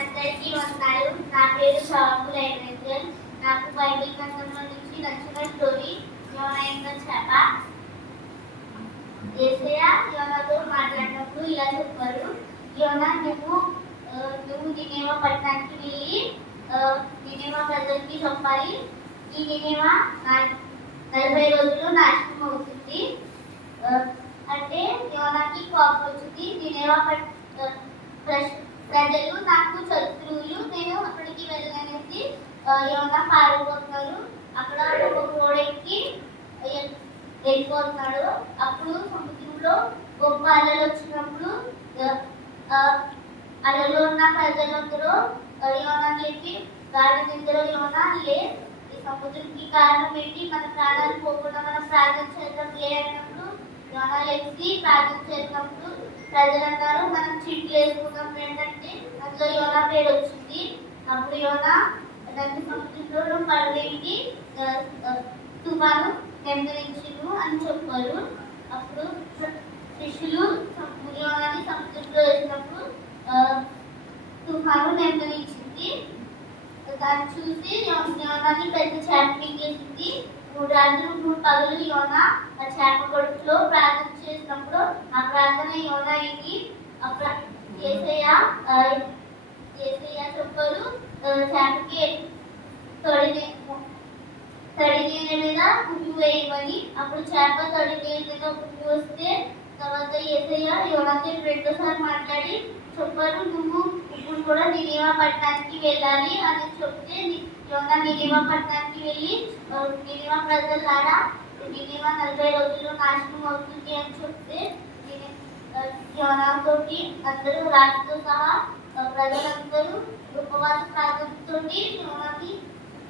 అందరికీ వందనాలు. నా పేరు షాపుల్ ఐరేంజల్. నాకు బైబిల్ గ్రంథంలో నుంచి నచ్చిన స్టోరీ యోనా యొక్క చేప. యేసయ్య యోనాతో మాట్లాడినప్పుడు ఇలా చెప్పారు, యోనా నువ్వు నినేవా పట్టణానికి వెళ్ళి నినేవా ప్రజలకి చెప్పాలి, ఈ నినేవా 40 రోజులు నాశనం అవుతుంది. అంటే యోనాకి కోపం వచ్చింది. నినేవా ప్రజలు నాకు శత్రువులు, నేను అక్కడికి వెళ్ళనేసి యోనా పారిపోతున్నారు. అక్కడ ఒక గోడెక్కి వెళ్ళిపోతున్నాడు. అప్పుడు సముద్రంలో గొప్ప అలలు వచ్చినప్పుడు అలలో ఉన్న ప్రజలందరూ యోనాకి చెప్పి గాడి నిద్ర యోనా లే, ఈ సముద్రంకి కారణం ఏంటి, మన ప్రాణాలు పోకుండా మనం ప్రార్థన చేద్దాం లే అన్నప్పుడు యోనా లేచి ప్రార్థన చేసినప్పుడు ప్రజలు అంటారు మనం చీట్లు వేసుకున్నాం ఏంటంటే అందులో యోనా పేరు వచ్చింది. అప్పుడు యోనా దాన్ని సముద్రంలో పడవేసి తుఫాను నెమ్మదించును అని చెప్పారు. అప్పుడు శిష్యులు యోనాని సముద్రంలో వేసినప్పుడు తుఫాను నెమ్మదించింది. దాన్ని చూసి యోనాని పెద్ద చేప మింగేసింది. 3 రాత్రులు 3 పగలు యోనా ఆ చేప కొడుకులో ప్రార్థన చేసినప్పుడు ఆ ప్రార్థన యోనా అయింది. యేసయ్య చెప్పారు చేపకి తడి మీద ఉప్పు వేయమని. అప్పుడు చేప తడి మీద ఉప్పు వస్తే తర్వాత యేసయ్య యోనాతో 2సారి మాట్లాడి చెప్పారు, నువ్వు ఇప్పుడు కూడా నినేవా పట్టణానికి వెళ్ళాలి అని చెప్తే యోనా నినేవా పట్టణానికి వెళ్ళి నినేవా ప్రజలారా నినేవా 40 రోజుల్లో నాశనం అవుతుంది అని చెప్తే యోనాతోటి అందరూ రాజుతో సహా ప్రజలందరూ ఉపవాస ప్రార్థనతో యోనాకి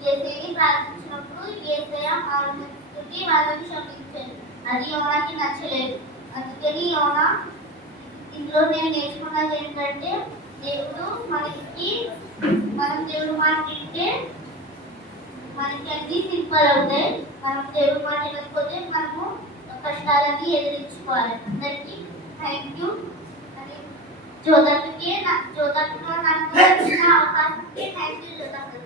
యేసయ్యని ప్రార్థించినప్పుడు యేసయ్య ఆనందించి వాళ్ళని క్షమించారు. అది యోనాకి నచ్చలేదు. అందుకని యోనా ఇందులో నేను నేర్చుకున్నది ఏంటంటే దేవుడు మనం దేవుడు మాట వింటే మనకి అన్ని సింపుల్ అవుతాయి. మనం దేవుడు మాట వినకపోతే మనము కష్టాలన్నీ ఎదిరించుకోవాలి. అందరికీ థ్యాంక్ యూ అని జ్యోతకి నాకు ఇచ్చిన అవకాశానికి థ్యాంక్ యూ జ్యోతకి.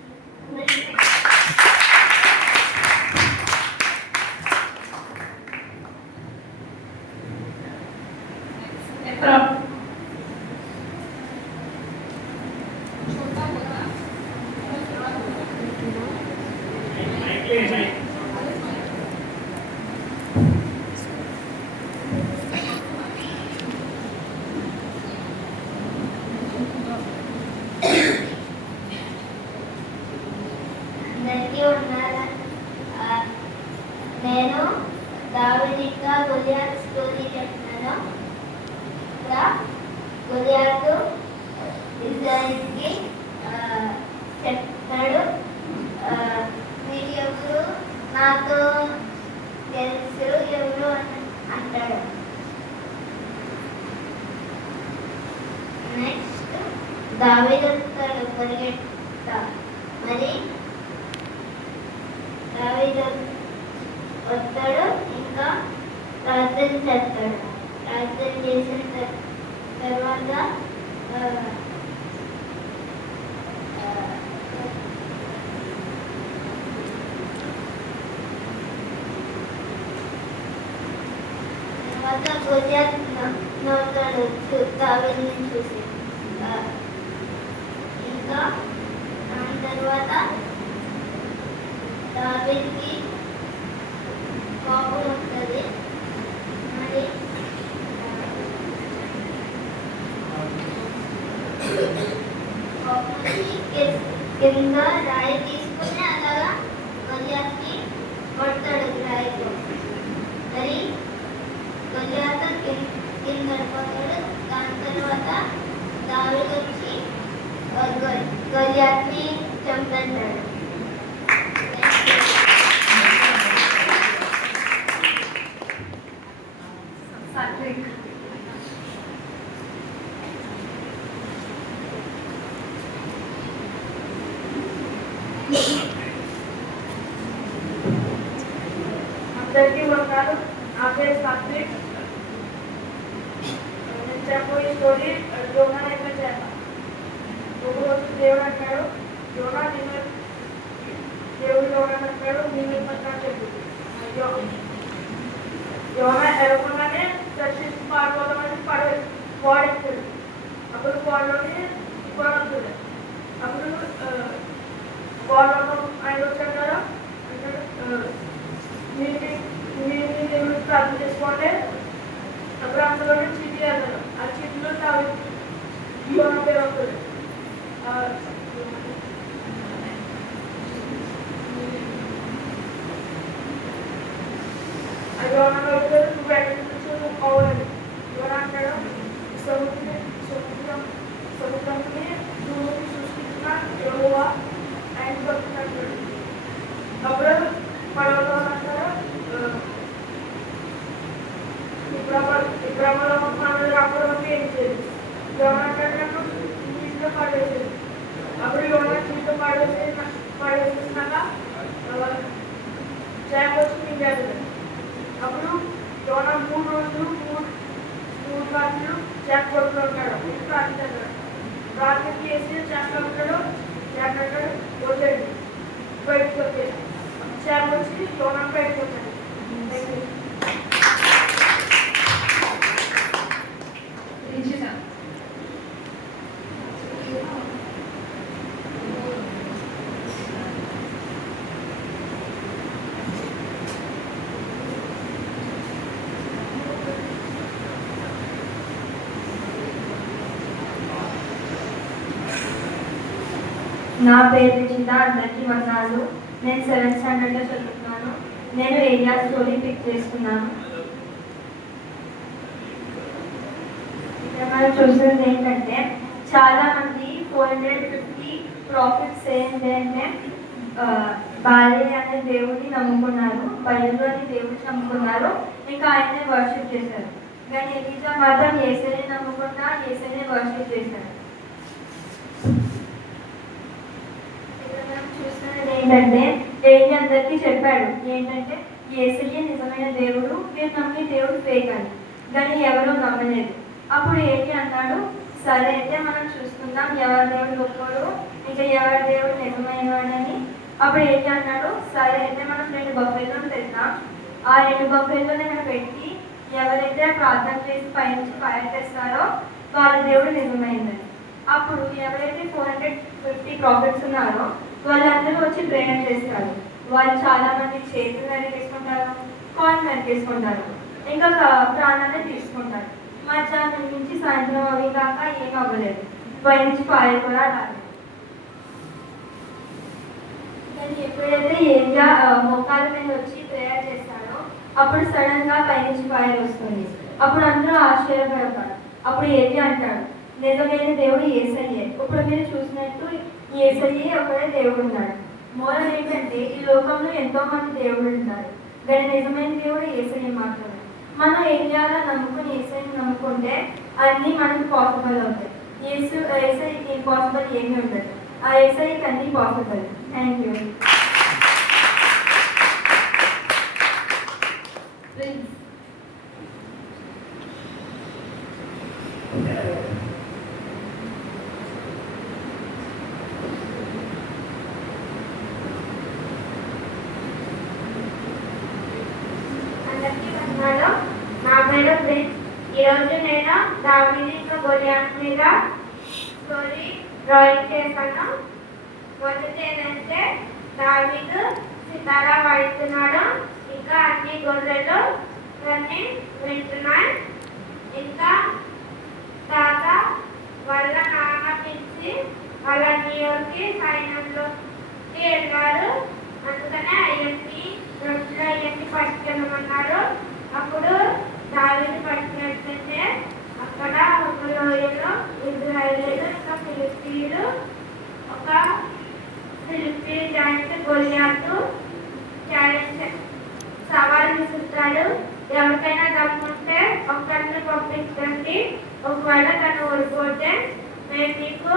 నేను దావీదు ఇంకా గొలియాతు స్టోరీ చెప్తున్నాను. గొలియాతు ఇశ్రాయేలుకి చెప్తాడు, మీరు ఎవరు, నాతో తెలుసు ఎవరు అంటాడు. నెక్స్ట్ దావీదు వస్తాడు పరిగెత్తా. మరి దావీదు వస్తాడు, ఇంకా ప్రార్థన చేస్తాడు. ప్రార్థన చేసిన తర్వాత గొలియాతు నవ్వుతాడు దావీదుని చూసి. ఇంకా దాని తర్వాత దావీదుకి కోపం వస్తుంది. మరి కోపం కింద రాయి తీసుకుని అలాగా గొలియాతుని కొడతాడు రాయితో. మరి గొలియాతు కింద పడిపోతాడు. దాని తర్వాత దావీదు వచ్చి గొలియాతుని చంపేస్తాడు. చెప్పబోయే స్టోరీ యోనా యొక్క చేత. ఒకరోజు దేవుడు అంటాడు, యోనా నిన్ను దేవుడు యోనా అంటాడు, నిన్ను పట్టాను చెప్పింది. యోనా ఎరగకుండానే దర్శించి పారిపోతామని పాడెత్తాడు. అప్పుడు పాడులోని పాడవుతుంది. అప్పుడు పాడులో ఆయన వచ్చాడు, మీరు దేవుడు ప్రార్థన చేసుకోండి. అప్పుడు అందులోనే చీటీ అన్నాడు. ఆ చీటీలో యోనా పేరు వస్తుంది. యోనా నువ్వు ఎక్కడి నుంచి పోవాలి. యోనా అంటాడు, సముద్రంని నువ్వు సృష్టించిన యెహోవా ఆయన పడుతున్నాడు. అప్పుడు పడవలో అంటారు, ఇప్పుడు అప్పుడు ఏం చేయదు. యోనా అంటాడు, నాకు నీటిలో పడేసేది. అప్పుడు యోనా నీటిలో పడేసేసినాక చేప వచ్చి మింగేది. అప్పుడు యోనా 3 రోజులు 3 రాత్రులు చేప కొడుతూ ఉంటాడు. ప్రార్థించాడు. ప్రార్థన చేసి చేస్తాడు, వదిలేడు, బయటకు వచ్చేది. చేప వచ్చి యోనా బయటకు వచ్చాడు. నా పేరు రిచిత. అందరికీ వందనాలు. నేను 7th స్టాండర్డ్లో చదువుతున్నాను. నేను ఏరియా స్టోరీ పిక్ చేసుకున్నాను. ఇక్కడ మనం చూసింది ఏంటంటే, చాలా మంది 450 ప్రాఫిట్స్ ఏంటంటే బాలి అనే దేవుడిని నమ్ముకున్నారు, బైబిల్ అనే దేవుడిని నమ్ముకున్నారు, ఇంకా ఆయన్ని వర్షిప్ చేశారు. కానీ ఎలీజా మాత్రం యేసయ్యని నమ్ముకున్నా యేసయ్యని వర్షిప్ చేశారు. చూస్తున్నది ఏంటంటే, ఏలి అందరికీ చెప్పాడు ఏంటంటే యేసయ్య నిజమైన దేవుడు, మీరు నమ్మే దేవుడు ఫేక్ అని. కానీ ఎవరూ నమ్మలేదు. అప్పుడు ఏలి అన్నాడు, సరే అయితే మనం చూసుకుందాం ఎవరి దేవుడు గొప్పడు, ఇంకా ఎవరి దేవుడు నిజమైన వాడని. అప్పుడు ఏలి అన్నాడు, సరే అయితే మనం 2 బఫేలను తెద్దాం. ఆ 2 బఫేలను ఇక్కడ పెట్టి ఎవరైతే ప్రార్థన చేసి పైనుంచి ఫైర్ తెస్తారో వాళ్ళ దేవుడు నిజమైందని. అప్పుడు ఎవరైతే 450 ప్రాఫిట్స్ ఉన్నారో వాళ్ళందరూ వచ్చి ప్రేయర్ చేస్తారు. వాళ్ళు చాలా మంది చేతులు నరికేసుకుంటారు, కాళ్ళు నరికేసుకుంటారు, ఇంకా ప్రాణాన్ని తీసుకుంటారు. మధ్యాహ్నం నుంచి సాయంత్రం అవి కాక ఏం అవ్వలేదు, పైనుంచి ఫైర్ కూడా రాలేదు. కానీ ఎప్పుడైతే ఏరియా మోకాల మీద వచ్చి ప్రేయర్ చేస్తాడో అప్పుడు సడన్ గా పైనుంచి ఫైర్ వస్తుంది. అప్పుడు అందరూ ఆశ్చర్యపడతారు. అప్పుడు ఏరియా అంటాడు, నిజమైన దేవుడు యేసయ్యే. ఇప్పుడు మీరు చూసినట్టు యేసయ్యే ఒకడే దేవుడు ఉన్నాడు. మూలం ఏంటంటే ఈ లోకంలో ఎంతో మంది దేవుడు ఉన్నారు, కానీ నిజమైన దేవుడు యేసయ్య మాత్రమే. మనం ఏరియాలో నమ్ముకుని యేసయ్యని నమ్ముకుంటే అన్నీ మనకు పాసిబుల్ అవుతాయి. యేసయ్యకి ఇంపాసిబుల్ ఏమీ ఉండదు, ఆ యేసయ్యకి అన్నీ పాసిబుల్. Thank you. నా పేరు ప్రిన్స్. ఈరోజు నేను దావీదు గొలియాత్ మీద స్టోరీ డ్రాయింగ్ చేశాను. మొదటి ఏంటంటే దావీదు సితారా వాయిస్తున్నాడు, ఇంకా అన్ని గొర్రెలు అన్నీ వింటున్నాయి. ఇంకా తాత వాళ్ళ నాన్న పిలిచి వాళ్ళ న్యూయార్క్కి సైన్యంలోకి వెళ్ళారు. అందుకనే అవన్నీ రోజులు అవన్నీ పట్టుకెళ్ళమన్నారు. అప్పుడు దావీదు పట్టుకెళ్తుంటే అక్కడ ఒక లోయలో ఇజ్రాయేలీయులు ఇంకా ఫిలిష్తీయులు, ఒక ఫిలిష్తీ జాయింట్ గొలియాతు సవాల్ విసురుతాడు. ఎవరికైనా దమ్ముంటే ఒక్కరిని పంపించండి, ఒకవేళ తను ఓడిపోతే మేము మీకు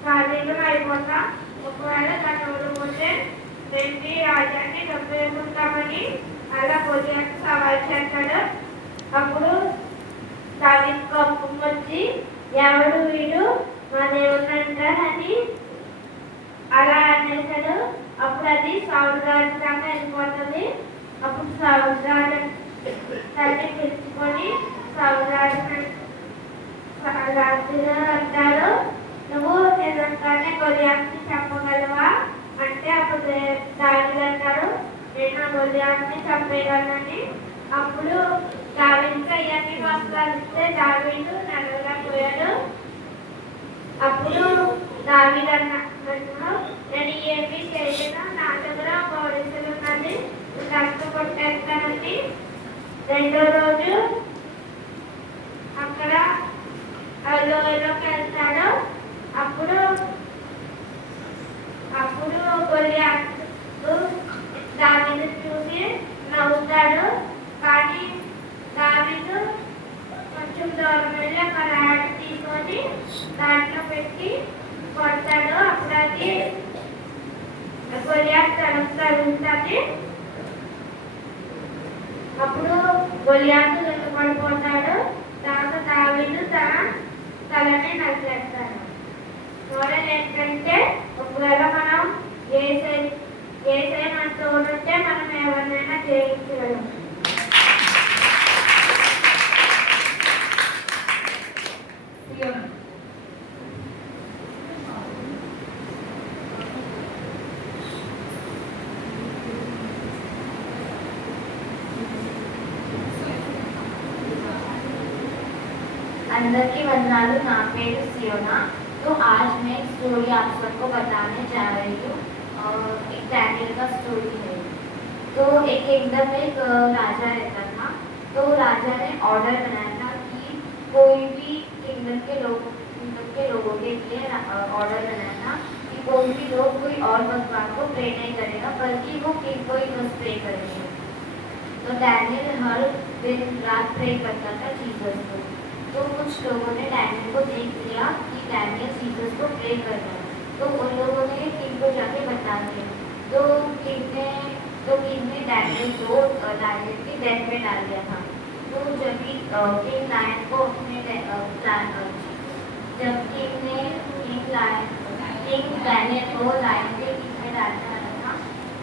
స్వాధీనం అయిపోతాం, ఒకవేళ తను ఓడిపోతే మేము మీ రాజ్యాన్ని డబ్బేసుకుంటామని అలా గొలియాతు సవాల్ చేస్తాడు. అప్పుడు దానికి కోపం వచ్చి ఎవడు వీడు మా దేవుడు అంటారని అలా అనేసాడు. అప్పుడు అది సౌలు రాజు దాకా వెళ్ళిపోతుంది. అప్పుడు సౌలు రాజు తల్లి పిలుచుకొని సౌలు రాజు అంటారు, నువ్వు నిజంగానే గొలియాతుని చంపగలవా అంటే అప్పుడు దావీదు అంటారు, నేను ఆ గొలియాతుని చంపేయగలనని. అప్పుడు దావీదుకి అవన్నీ వస్త్రాలు ఇస్తే దావీదు నడవలేకపోయాడు. అప్పుడు దావీదు అన్నాడు, నేను ఏమి చేయను, నా దగ్గర ఒక ఒడిసెలు ఉన్నది, కష్టపట్టేస్తానని. రెండో రోజు అక్కడ లోయలోకి వెళ్తాడు. అప్పుడు గొలియాతు దావీదు చూసి నవ్వుతాడు. కానీ దావీదు కొంచెం దూరం వెళ్ళి ఒక రాయి తీసుకొని దాంట్లో పెట్టి కొడతాడు. అప్పుడు అది గొలియాతు తడుస్తుంది. అప్పుడు గొలియాతు పడిపోతాడు. తర్వాత దావీదు తన తలని నరికేస్తాడు. మోడల్ ఏంటంటే ఒకవేళ మనం ఏసై మన తోడుంటే మనం ఎవరినైనా జయించగలం. अंदर की वंदनालु ना पेरू सियोना। तो आज मैं स्टोरी आप सबको बताने जा रही हूँ। एक डैनियल का स्टोरी है। तो एक किंगडम में एक राजा रहता था। तो राजा ने ऑर्डर बनाया था कि कोई भी किंगडम के लोगों के लिए ऑर्डर बनाया था कि कोई भी लोग कोई और भगवान को प्रे नहीं करेगा, बल्कि वो किंग को ही बस प्रे करेंगे। तो डैनियल हर दिन रात प्रे करता था जीसस को। तो कुछ लोगों ने डैनियल को देख लिया कि डैनियल जीसस को प्रे कर रहा है। तो उन लोगों ने किंग को जाके बता दिया। तो किंग ने डैनियल को लायन की डेथ में डाल दिया था। तो जब किंग लायन को अपने जब किंग डैनियल को लायन के बीच में डालने वाला था,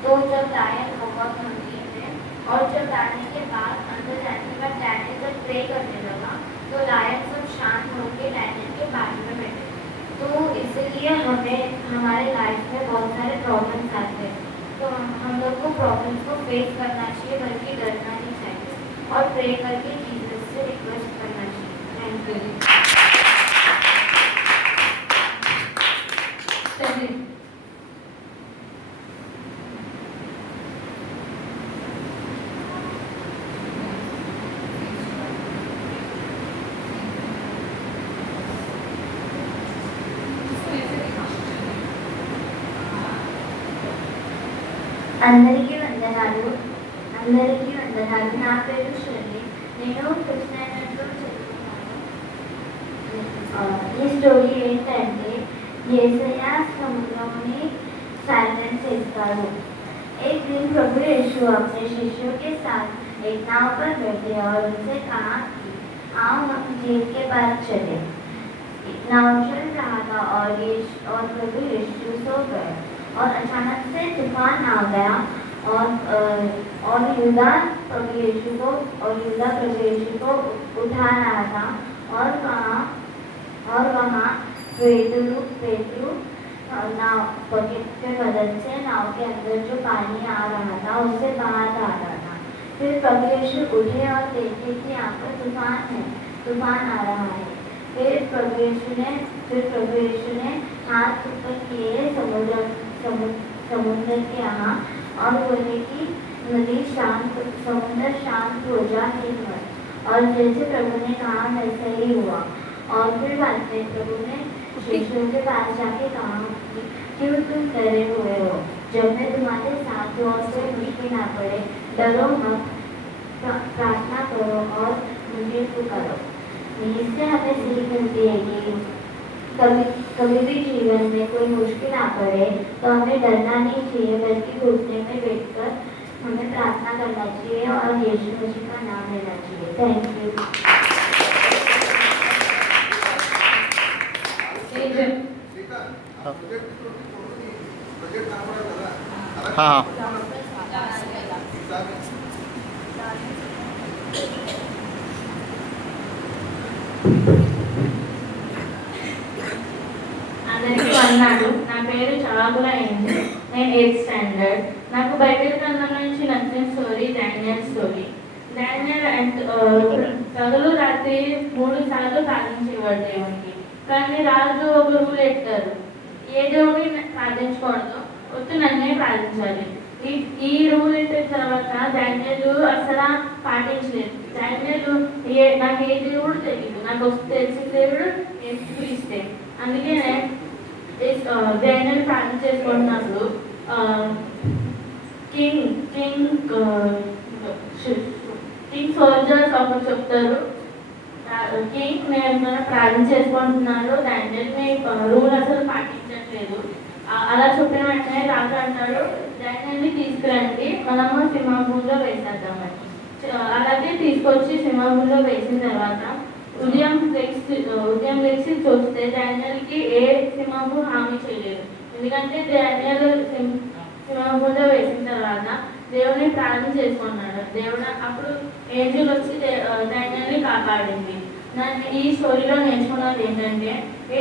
तो जब लायन बहुत हंगरी थे और जब डालने के बाद अंदर जाने के बाद डैनियल जब प्रे करने लगा तो लायन सब शांत होकर डैनियल के बाजू में बैठे। तो इसलिए हमें हमारे लाइफ में बहुत सारे प्रॉब्लम्स आते हैं। तो हम लोग को प्रॉब्लम्स को फेस करना चाहिए, बल्कि डरना नहीं चाहिए और प्रे करके जीसस से रिक्वेस्ट करना चाहिए। Thank you. అందరికీ వందనాలు. నా పేరు శ్రేణి. నేను 5th స్టాండర్డ్లో చదువుతున్నాను. ఈ స్టోరీ ఏంటంటే యేసయ్య సముద్రంని साइलेंस చేస్తారు. एक दिन प्रभु यीशु अपने शिष्यों के साथ एक नाव पर बैठे और उनसे कहा कि आओ हम झील के पार चले। नाव चल रहा था और प्रभु यीशु सो गए और अचानक से तूफान आ गया और यूदा प्रभु यीशु को उठा रहा था और वहाँ पेट्रू नाव के मदद से नाव के अंदर जो पानी आ रहा था उससे बाहर आ रहा था। फिर प्रभु यीशु उठे और देखे कि यहाँ पर तूफान आ रहा है। फिर प्रभु यीशु ने हाथ ऊपर किए समुद्र के यहाँ और बोले कि समुद्र शांत हो जा और जैसे प्रभु ने कहा वैसे ही हुआ। और फिर बाद में प्रभु ने शिष्यों के पास जाके कहा कि क्यों तुम डरे हुए हो, जब मैं तुम्हारे साथ हूँ और कोई मुश्किल ना पड़े, डरो मत, प्रार्थना करो और मुझे पुकारो। इससे हमें सीख मिलती है कि कभी भी जीवन में कोई मुश्किल आ पड़े तो हमें डरना नहीं चाहिए, बल्कि घुटने में बैठकर हमें प्रार्थना करना चाहिए और यीशु मसीह का नाम लेना चाहिए। Thank you. हाँ అందరికీ వందనాలు. నా పేరు చవాకుల ఏంజల్. నేను 8th స్టాండర్డ్. నాకు బైబిల్ గ్రంథం నుంచి నచ్చిన స్టోరీ డానియల్ స్టోరీ. డానియల్ పగలు రాత్రి 3 సార్లు ప్రార్థించేవాడు దేవునికి. కానీ రాజు ఒక రూల్ ఎట్టారు, ఏ దేవుడిని ప్రార్థించకూడదు, వద్దు నన్నే ప్రార్థించాలి. ఈ రూల్ ఎట్టిన తర్వాత డానియల్ అసలు పాటించలేదు. డానియల్ నాకు ఏ దేవుడు తెలియదు, నాకు తెలిసిన దేవుడు యేసుక్రీస్తే. అందుకే డానియల్ ప్రార్థన చేసుకుంటున్నప్పుడు కింగ్ సోల్జర్స్ ఒకరు చెప్తారు, కింగ్ నేను ప్రార్థన చేసుకుంటున్నాను, డానియల్ని రూల్ అసలు పాటించట్లేదు. అలా చెప్పిన వెంటనే రాజు అంటాడు, డానియల్ని తీసుకురండి, మనము సింహాసనంలో వేసేద్దామని. అలాగే తీసుకొచ్చి సింహాసనంలో వేసిన తర్వాత ఉదయం లేచి చూస్తే డానియల్కి ఏ సింహము హామీ చేయలేదు. ఎందుకంటే డానియల్ సింహాసనంలో వేసిన తర్వాత దేవుని ప్రార్థన చేసుకున్నాడు. దేవుడు అప్పుడు ఏంజల్ వచ్చి డానియల్ని కాపాడింది. నన్ను ఈ స్టోరీలో నేర్చుకున్నది ఏంటంటే ఏ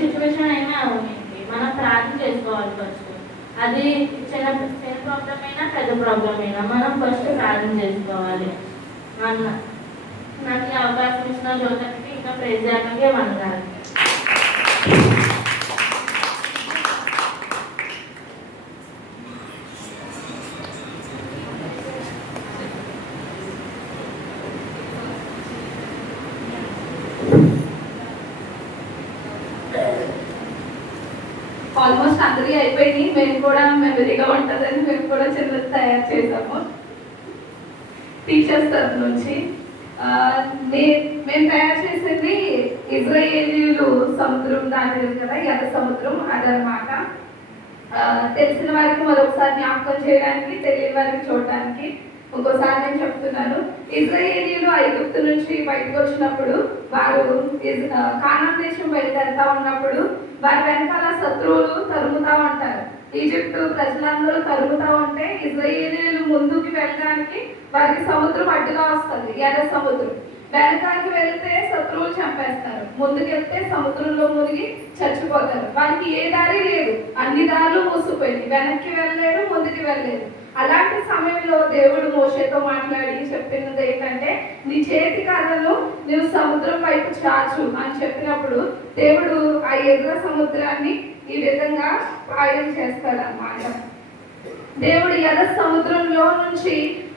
సిచ్యువేషన్ అయినా అవునండి, మనం ప్రార్థన చేసుకోవాలి ఫస్ట్. అది చిన్న ప్రాబ్లం అయినా పెద్ద ప్రాబ్లం అయినా మనం ఫస్ట్ ప్రార్థన చేసుకోవాలి. నాకు ఈ అవకాశం ఇచ్చిన జ్యోతికి ఇంకా ప్రైజ్ చేయడానికి వందనాలు. ఆల్మోస్ట్ అందరికీ అయిపోయింది. మేము కూడా మెమరీగా ఉంటుందని మేము కూడా చిన్న తయారు చేసాము టీచర్స్ తరఫు నుంచి. మేము తయారు చేసింది ఇజ్రాయేలీలు సముద్రం దాటిది కదా, ఎర్ర సముద్రం అదనమాట. తెలిసిన వారికి మరొకసారి జ్ఞాపకం చేయడానికి, తెలియని వారికి చూడడానికి ఇంకోసారి నేను చెప్తున్నాను. ఇజ్రాయేలీలు ఐగుప్తు నుంచి బయటకు వచ్చినప్పుడు వారు కానాన్ దేశం బయలుదేరుతా ఉన్నప్పుడు వారి వెనకాల శత్రువులు తరుముతా ఉంటారు. ఈజిప్టు ప్రజలందరూ తరుముతా ఉంటే ఇజ్రాయేలీలు ముందుకు వెళ్ళడానికి వారికి సముద్రం అడ్డుగా వస్తుంది, ఎర్ర సముద్రం. వెనకానికి వెళ్తే శత్రువులు చంపేస్తారు, ముందుకెళ్తే సముద్రంలో మునిగి చచ్చిపోతారు. వారికి ఏ దారి లేదు, అన్ని దారులు మూసిపోయింది, వెనక్కి వెళ్ళలేరు, ముందుకు వెళ్ళలేరు. అలాంటి సమయంలో దేవుడు మోషేతో మాట్లాడి చెప్పినది ఏంటంటే, నీ చేతి కర్రను నువ్వు సముద్రం వైపు చాచు అని చెప్పినప్పుడు దేవుడు ఆ ఎర్ర సముద్రాన్ని ఈ విధంగా పాయం చేస్తాడన్నమాట. దేవుడు ఎర్ర సముద్రంలో నుంచి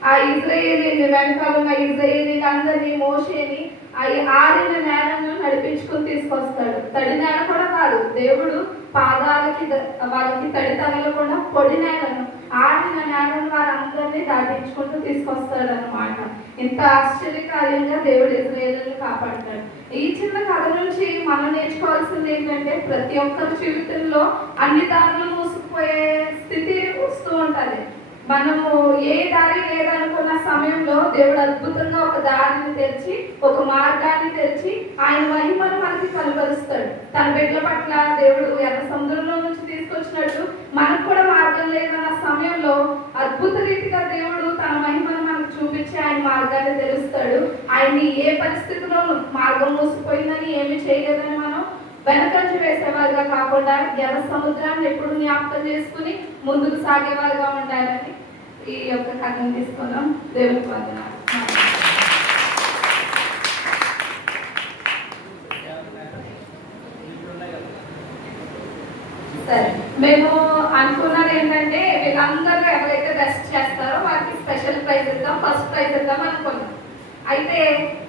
ఆ ఇజ్రాయేలీని వెనకాల ఉన్న ఇజ్రాయేలీలందరినీ మోషేని ఆ ఆరిన నేలను నడిపించుకుని తీసుకొస్తాడు. తడి నేల కూడా కాదు, దేవుడు పాదాలకి వాళ్ళకి తడి తగలకుండా పొడి నేలను, ఆరిన నేలను వారందరినీ దాటించుకుంటూ తీసుకొస్తాడు అనమాట. ఇంత ఆశ్చర్యకార్యంగా దేవుడు ఇజ్రాయేలీని కాపాడతాడు. ఈ చిన్న కథ నుంచి మనం నేర్చుకోవాల్సింది ఏంటంటే, ప్రతి ఒక్కరి జీవితంలో అన్ని దారులు మూసుకుపోయే స్థితి వస్తూ ఉంటుంది. మనము ఏ దారి లేదనుకున్న సమయంలో దేవుడు అద్భుతంగా ఒక దారిని తెరిచి, ఒక మార్గాన్ని తెరిచి ఆయన మహిమను మనకి కనబరుస్తాడు. తన బిడ్డల పట్ల దేవుడు ఎర్ర సముద్రంలో నుంచి తీసుకొచ్చినట్టు మనకు కూడా మార్గం లేదన్న సమయంలో అద్భుత రీతిగా దేవుడు తన మహిమను మనకు చూపించి ఆయన మార్గాన్ని తెలుస్తాడు. ఆయన్ని ఏ పరిస్థితిలోనూ మార్గం మూసిపోయిందని ఏమి చేయలేదని మనం వెనకంజ వేసేవారుగా కాకుండా ఎర్ర సముద్రాన్ని ఎప్పుడు జ్ఞాపకం చేసుకుని ముందుకు సాగేవారుగా ఉండాలని ఈ యొక్క కథను తీసుకున్నాం. దేవునికి వందనాలు. సరే, మేము అనుకున్నది ఏంటంటే, వీళ్ళందరూ ఎవరైతే బెస్ట్ చేస్తారో వారికి స్పెషల్ ప్రైజ్ ఇద్దాం, ఫస్ట్ ప్రైజ్ ఇద్దాం అనుకున్నాం. అయితే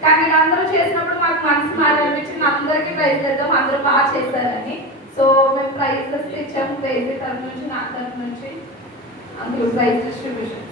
కానీ వీళ్ళందరూ చేసినప్పుడు మాకు మనసు మారనిపించింది, అందరికీ ప్రైజ్ ఇద్దాం, అందరూ బాగా చేశారని. సో మేము ప్రైజెస్ ఇచ్చాము, ప్రైజ్ తరఫు నుంచి, నా తరఫు నుంచి అందులో ప్రైజ్ డిస్ట్రిబ్యూషన్.